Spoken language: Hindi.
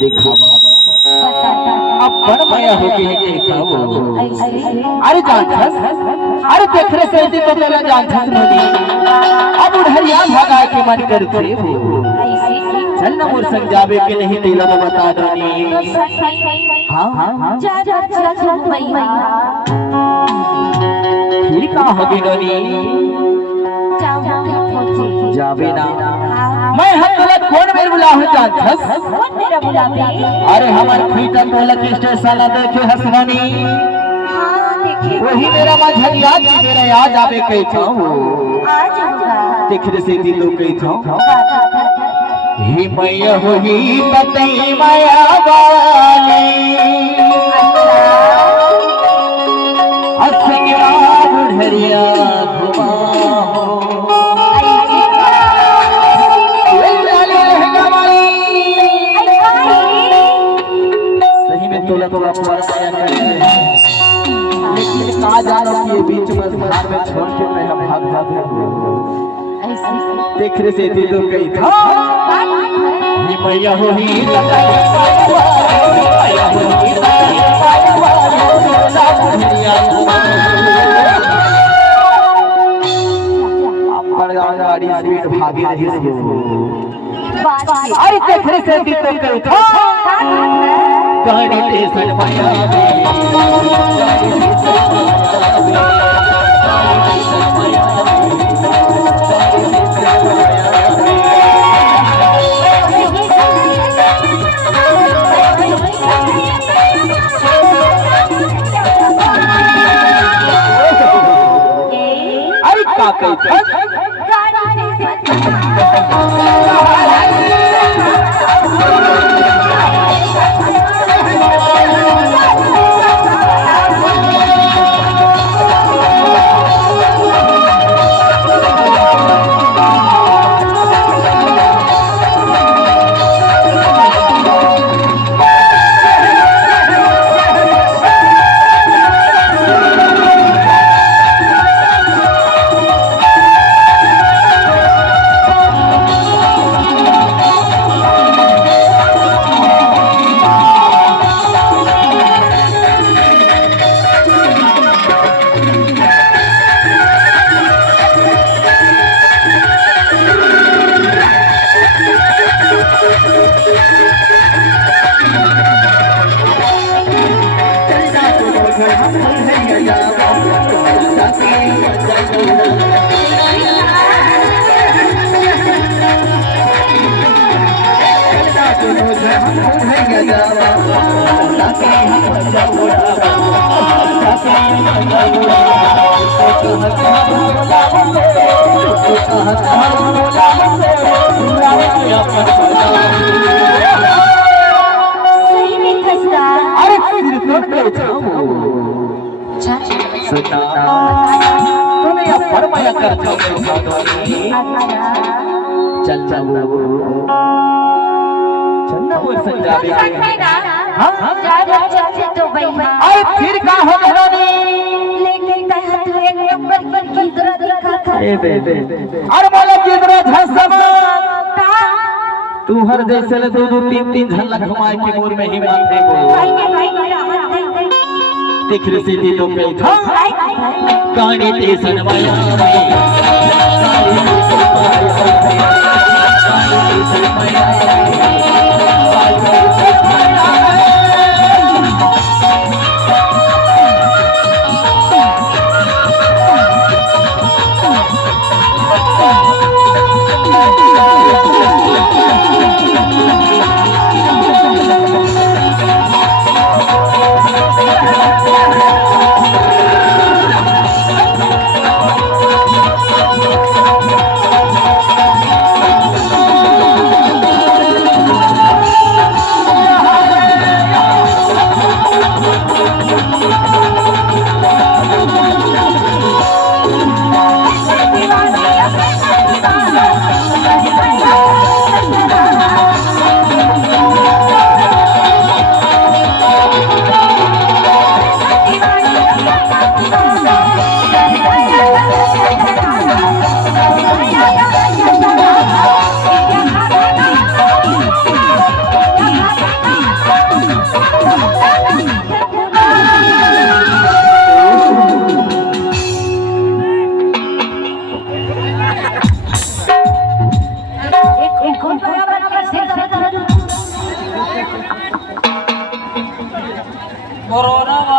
देखो अब बड़ माया हो गई देखो अरे जान अरे देखरे से तो तेरा जान नहीं अब उड़हरिया भागा के मन करते चल ना मोर संग जावे के नहीं दिला तो बता दनी हां फिर का हो गई ननी जावे ना मैं हतलत कौन मेरे बुला हो जानथस कौन मेरा बुलावे अरे हमार फीटा तोलक स्टेशन ला देखे हसवानी हां देखे वही मेरा मन याद मेरा याद आवे कई छौ आज होगा देखरे से दिलो कई छौ ही मैया होई ततई माया वाली असंगरा बुढ़रिया घुमा तोला तोला पर माया कर लेकिन कहा जानो कि ये बीच में धार में छोड़ के मैं हम भाग ऐसे देख रहे से दिल गई था ये मैया हो ही मैया हो ही अपन गाड़ी स्पीड भागी रही है अरे देख रहे से दिल गई था गाड़ी ते सनमाया अरे का कहता चल चलना वो संजाबे तो भाई अरे फिर का हो गया लेकिन कहा तू एक नंबर की गिदरा दिखा था दे अरे बोला गिदरा धसमा तू हर जैसे ले दो तीन झलक घुमाए के मोर में ही माथे को देख रे सीधी तो पे था गाड़ी ते सनमाया गाड़ी ते सनमाया